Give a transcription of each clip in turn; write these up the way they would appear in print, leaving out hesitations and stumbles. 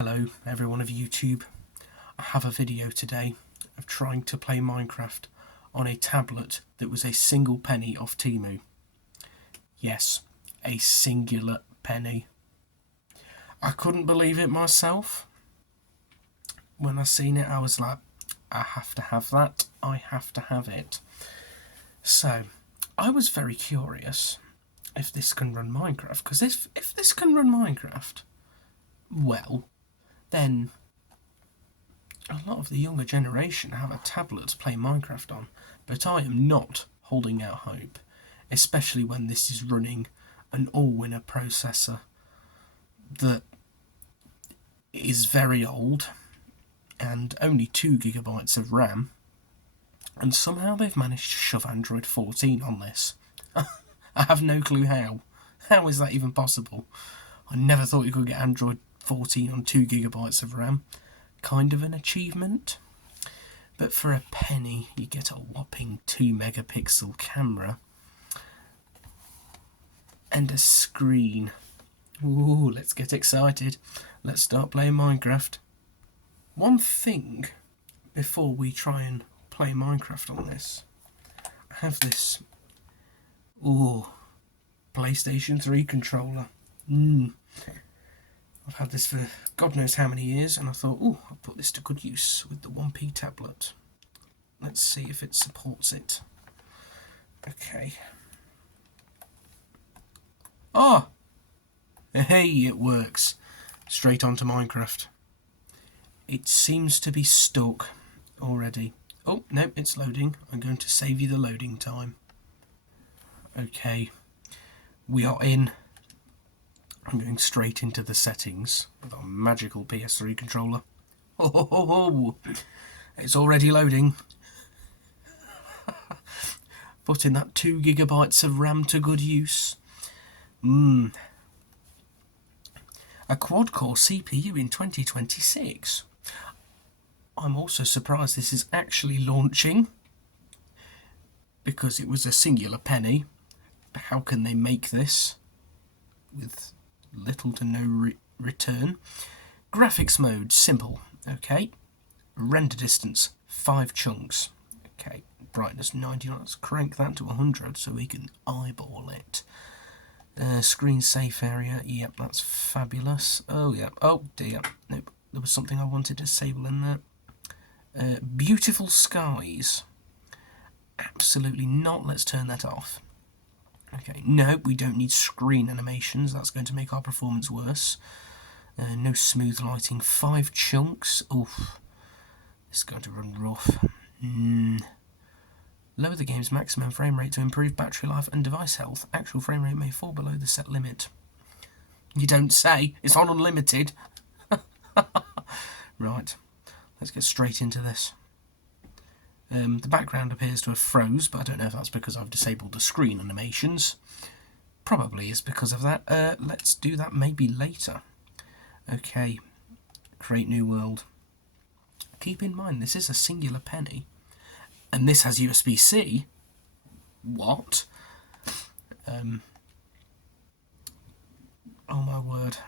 Hello everyone of YouTube. I have a video today of trying to play Minecraft on a tablet that was a single penny off TEMU. Yes, a singular penny. I couldn't believe it myself. When I seen it I was like, I have to have that, I have to have it. So, I was very curious if this can run Minecraft, because if this can run Minecraft, well, then a lot of the younger generation have a tablet to play Minecraft on, but I am not holding out hope, especially when this is running an Allwinner processor that is very old and only 2GB of RAM, and somehow they've managed to shove Android 14 on this. I have no clue how. How is that even possible? I never thought you could get Android 14 on 2GB of RAM. Kind of an achievement. But for a penny, you get a whopping 2-megapixel camera and a screen. Ooh, let's get excited. Let's start playing Minecraft. One thing before we try and play Minecraft on this, I have this PlayStation 3 controller. I've had this for God knows how many years, and I thought, I'll put this to good use with the 1p tablet. Let's see if it supports it. Okay. Oh! Hey, it works. Straight onto Minecraft. It seems to be stuck already. Oh, no, it's loading. I'm going to save you the loading time. Okay. We are in. I'm going straight into the settings with our magical PS3 controller. Oh, it's already loading. Putting that 2GB of RAM to good use. A quad-core CPU in 2026. I'm also surprised this is actually launching, because it was a singular penny. How can they make this with little to no return? Graphics mode, simple. Okay. Render distance, 5 chunks. Okay. Brightness 90. Let's crank that to 100 so we can eyeball it. Screen safe area. Yep, that's fabulous. Oh, yeah. Oh, dear. Nope. There was something I wanted to disable in there. Beautiful skies. Absolutely not. Let's turn that off. Okay, no, we don't need screen animations. That's going to make our performance worse. No smooth lighting. 5 chunks. Oof. This is going to run rough. Lower the game's maximum frame rate to improve battery life and device health. Actual frame rate may fall below the set limit. You don't say. It's on unlimited. Right. Let's get straight into this. The background appears to have froze, but I don't know if that's because I've disabled the screen animations. Probably is because of that. Let's do that maybe later. Okay. Create new world. Keep in mind, this is a singular penny. And this has USB-C. What? Oh my word.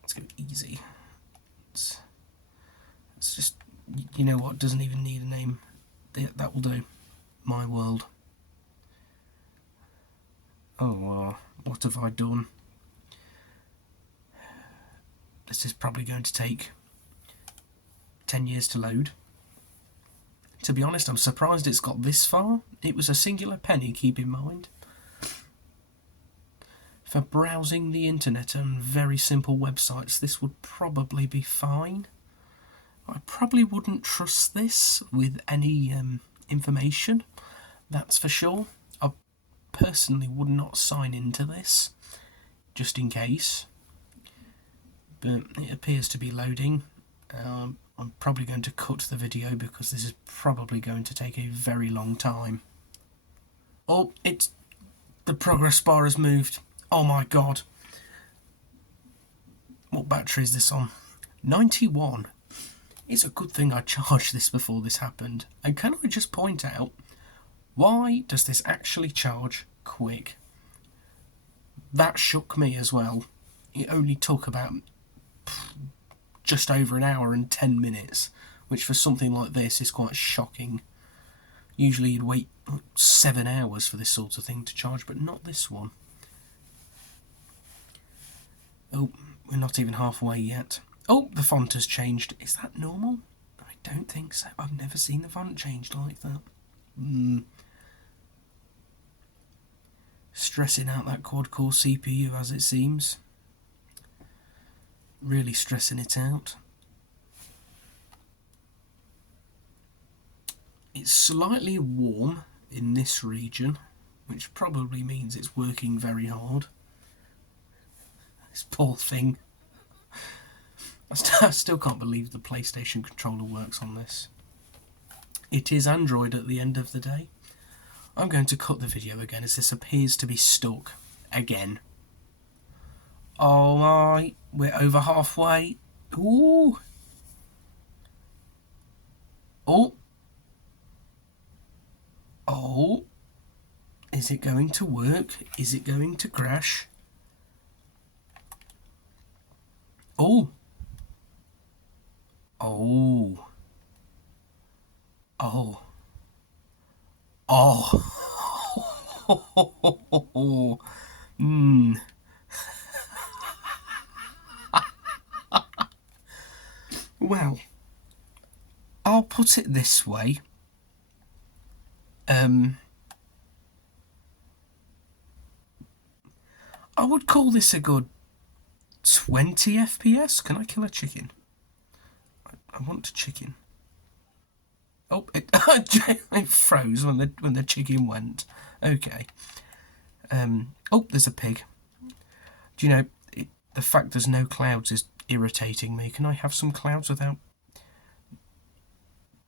Let's go easy. It's just, you know what, doesn't even need a name. That will do. My world. Oh, what have I done? This is probably going to take 10 years to load. To be honest, I'm surprised it's got this far. It was a singular penny, keep in mind. For browsing the internet and very simple websites, this would probably be fine. I probably wouldn't trust this with any information, that's for sure. I personally would not sign into this, just in case. But it appears to be loading. I'm probably going to cut the video because this is probably going to take a very long time. Oh, the progress bar has moved. Oh my god. What battery is this on? 91. It's a good thing I charged this before this happened. And can I just point out, why does this actually charge quick? That shook me as well. It only took about just over an hour and 10 minutes, which for something like this is quite shocking. Usually you'd wait 7 hours for this sort of thing to charge, but not this one. Oh, we're not even halfway yet. Oh, the font has changed. Is that normal? I don't think so. I've never seen the font changed like that. Stressing out that quad-core CPU as it seems. Really stressing it out. It's slightly warm in this region, which probably means it's working very hard. This poor thing. I still can't believe the PlayStation controller works on this. It is Android at the end of the day. I'm going to cut the video again as this appears to be stuck again. Oh my, we're over halfway. Ooh. Oh. Oh. Is it going to work? Is it going to crash? Oh. Oh. Oh. Oh. Well, I'll put it this way. I would call this a good 20 FPS. Can I kill a chicken? I want a chicken. Oh, it froze when the chicken went. Okay. Oh, there's a pig. Do you know, the fact there's no clouds is irritating me. Can I have some clouds without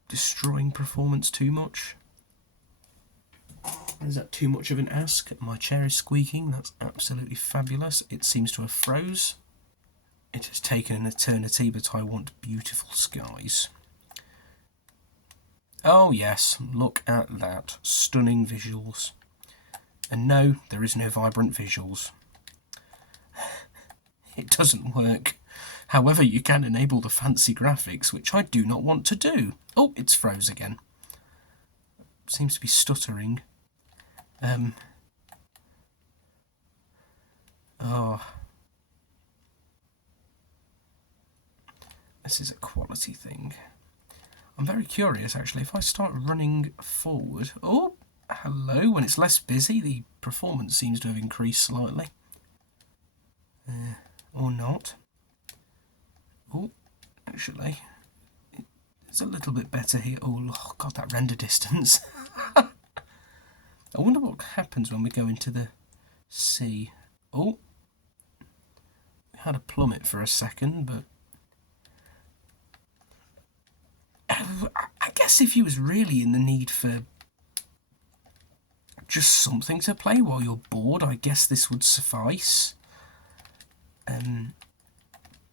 destroying performance too much? Is that too much of an ask? My chair is squeaking. That's absolutely fabulous. It seems to have froze. It has taken an eternity, but I want beautiful skies. Oh yes, look at that. Stunning visuals. And no, there is no vibrant visuals. It doesn't work. However, you can enable the fancy graphics, which I do not want to do. Oh, it's froze again. Seems to be stuttering. Oh. This is a quality thing. I'm very curious, actually, if I start running forward... Oh, hello. When it's less busy, the performance seems to have increased slightly. Or not. Oh, actually, it's a little bit better here. Oh, God, that render distance. I wonder what happens when we go into the sea. Oh, we had a plummet for a second, but... I guess if you was really in the need for just something to play while you're bored, I guess this would suffice.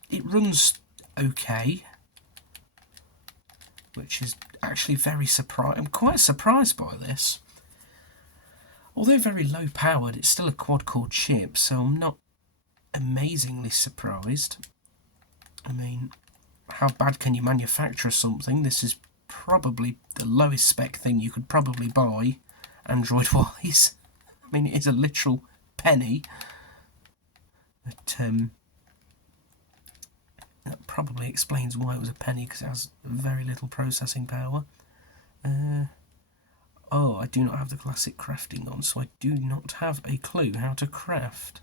It runs okay, which is actually very surprising. I'm quite surprised by this. Although very low powered, it's still a quad-core chip, so I'm not amazingly surprised. I mean, how bad can you manufacture something? This is probably the lowest spec thing you could probably buy, Android-wise. I mean, it is a literal penny. But, that probably explains why it was a penny, because it has very little processing power. Oh, I do not have the classic crafting on, so I do not have a clue how to craft.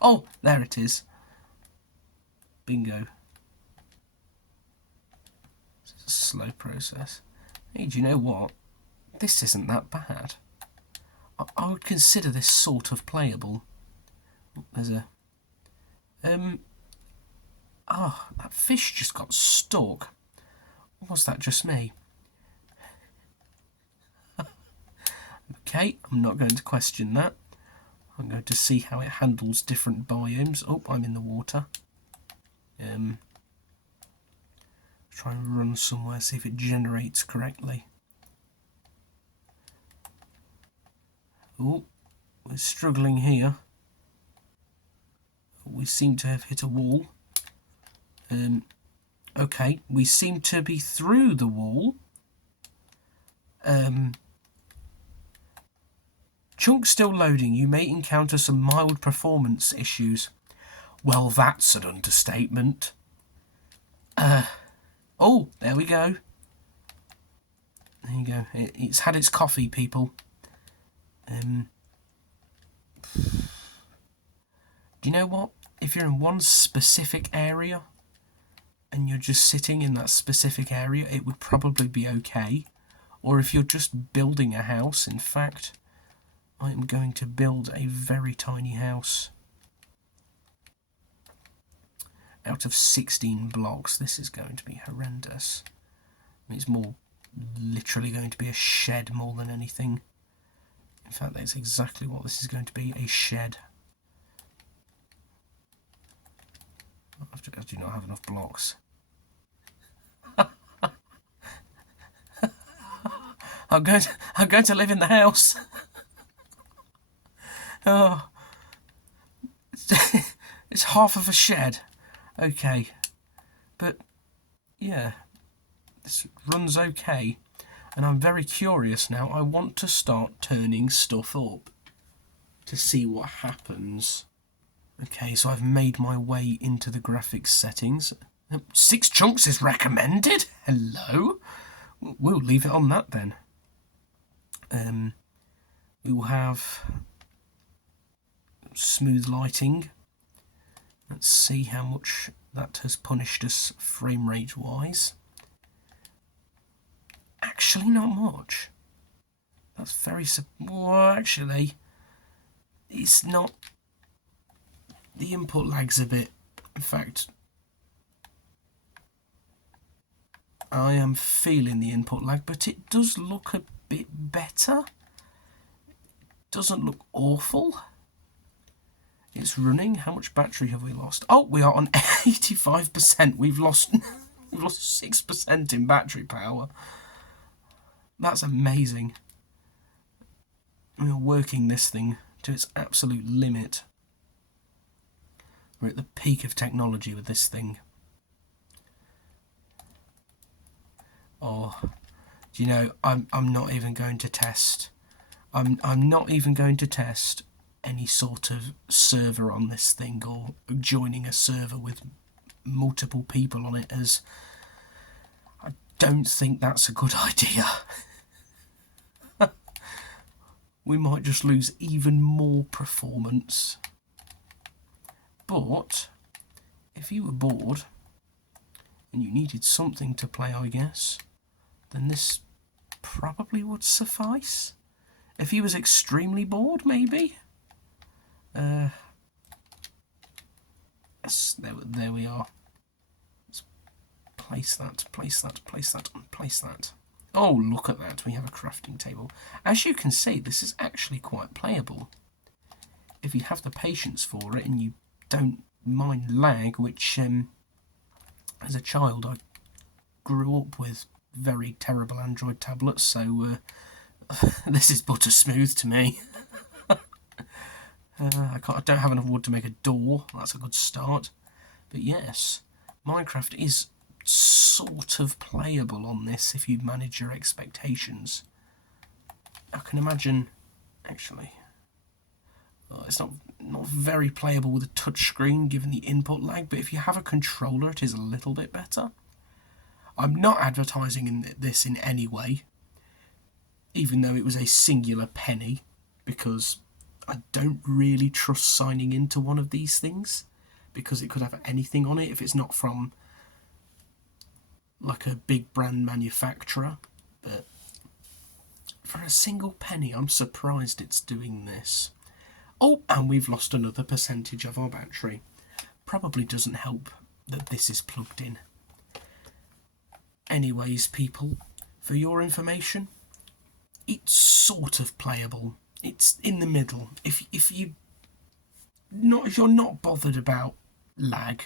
Oh, there it is. Bingo. It's a slow process. Hey, do you know what? This isn't that bad. I would consider this sort of playable. There's a... Oh, that fish just got stuck. Or was that just me? Okay, I'm not going to question that. I'm going to see how it handles different biomes. Oh, I'm in the water. Try and run somewhere, see if it generates correctly. Oh, we're struggling here. We seem to have hit a wall. Okay, we seem to be through the wall. Chunk still loading. You may encounter some mild performance issues. Well, that's an understatement. Oh, there we go. There you go. It's had its coffee, people. Do you know what? If you're in one specific area and you're just sitting in that specific area, it would probably be okay. Or if you're just building a house, in fact, I am going to build a very tiny house out of 16 blocks. This is going to be horrendous. It's more literally going to be a shed more than anything. In fact, that's exactly what this is going to be, a shed. I do not have enough blocks. I'm going to live in the house. Oh, it's half of a shed. Okay, but yeah, this runs okay, and I'm very curious now. I want to start turning stuff up to see what happens. Okay, so I've made my way into the graphics settings. 6 chunks is recommended? Hello? We'll leave it on that then. We will have smooth lighting. Let's see how much that has punished us frame rate wise. Actually, not much. That's very... Well, actually, it's not... The input lag's a bit... In fact, I am feeling the input lag, but it does look a bit better. It doesn't look awful. It's running. How much battery have we lost? Oh, we are on 85%. We've lost 6% in battery power. That's amazing. We are working this thing to its absolute limit. We're at the peak of technology with this thing. Oh, do you know, I'm not even going to test. I'm not even going to test any sort of server on this thing or joining a server with multiple people on it, as I don't think that's a good idea. We might just lose even more performance. But if you were bored and you needed something to play, I guess, then this probably would suffice. If he was extremely bored, maybe. There we are. Let's place that, place that, place that, and place that. Oh, look at that. We have a crafting table. As you can see, this is actually quite playable. If you have the patience for it and you don't mind lag, which as a child I grew up with very terrible Android tablets, so this is butter smooth to me. I don't have enough wood to make a door. That's a good start. But yes, Minecraft is sort of playable on this if you manage your expectations. I can imagine, actually, it's not very playable with a touchscreen given the input lag, but if you have a controller it is a little bit better. I'm not advertising this in any way, even though it was a singular penny, because I don't really trust signing into one of these things, because it could have anything on it if it's not from like a big brand manufacturer. But for a single penny, I'm surprised it's doing this. Oh, and we've lost another percentage of our battery. Probably doesn't help that this is plugged in. Anyways, people, for your information, it's sort of playable. It's in the middle. If you're not bothered about lag,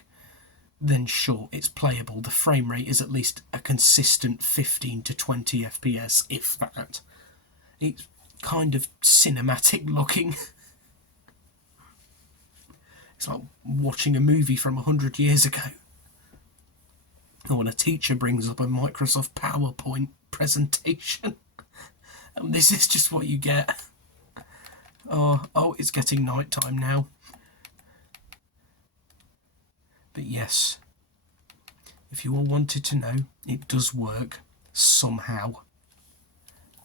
then sure, it's playable. The frame rate is at least a consistent 15 to 20 FPS, if that. It's kind of cinematic looking. It's like watching a movie from 100 years ago. Or when a teacher brings up a Microsoft PowerPoint presentation. And this is just what you get. Oh, it's getting night time now. But yes, if you all wanted to know, it does work somehow.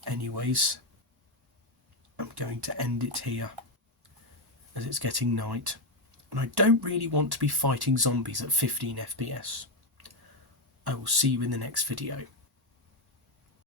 Anyways, I'm going to end it here as it's getting night. And I don't really want to be fighting zombies at 15 FPS. I will see you in the next video.